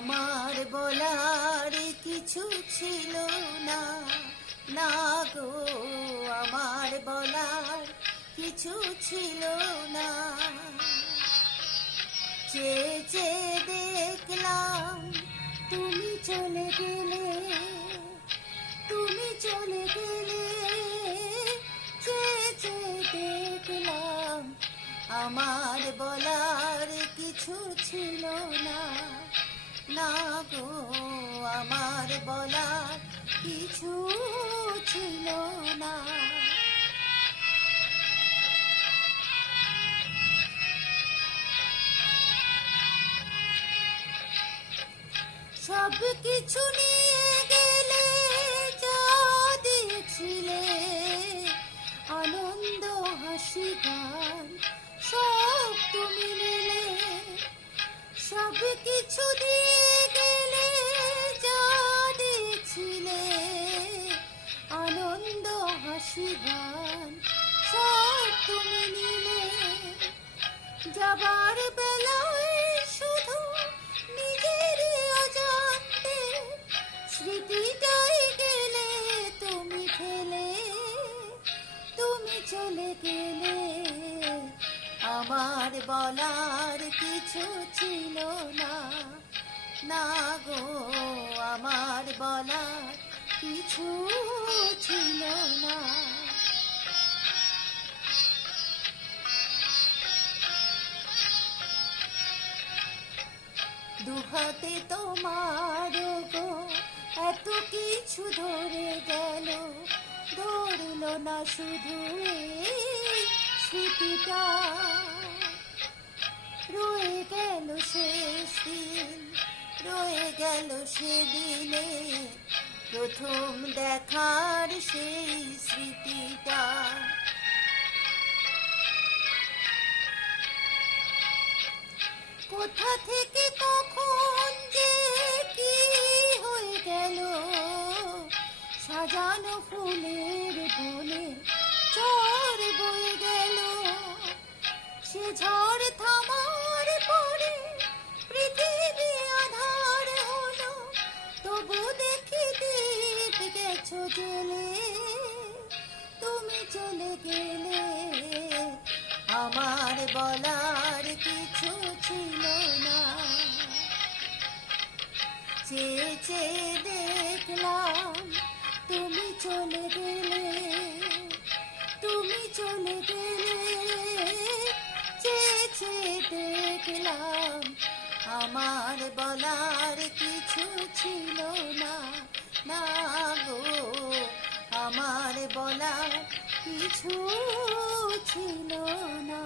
আমার বলার কিছু ছিল না, না গো আমার বলার কিছু ছিল না। চেয়ে চেয়ে দেখলাম তুমি চলে গেলে, তুমি চলে গেলে। চেয়ে চেয়ে দেখলাম আমার বলার কিছু ছিল না, না গো আমার বলার কিছু ছিল না। সব কিছু নিয়ে গেলে, যা দিয়েছিলে আনন্দ হাসি গান সব তুমি নিলে। সব কিছু দিয়ে গেলে, যা দিয়েছিলে আনন্দ হাসি গান সব তুমি নিলে। যাবার বেলায় শুধু নিজের অজান্তে স্মৃতিটাই গেলে তুমি ফেলে, তুমি চলে গেলে। আমার বলার কিছু ছিল না, না গো আমার বলার কিছু ছিল না। দুহাতে তোমার গো এত কিছু ধরে গেল, ধরল না শুধু এই স্মৃতিটা। রয়ে গেল শেষ দিন, রয়ে গেল সেদিনে প্রথম দেখার সেই স্মৃতিটা। কোথা থেকে কখন যে কি হয়ে গেল, সাজানো ফুলের বনে ঝড় বয়ে গেল। সে ঝড় থামার পরে পৃথিবী আধার হলো, তবু দেখি দীপ গেছো জেলে, তুমি চলে গেলে। আমার বলার কিছু ছিল না, চেয়ে চেয়ে দেখলাম তুমি চলে গেলে, তুমি চলে গেলে। চেয়ে চেয়ে দেখলাম আমার বলার কিছু ছিল না, না গো আমার বলার কিছু ছিল না।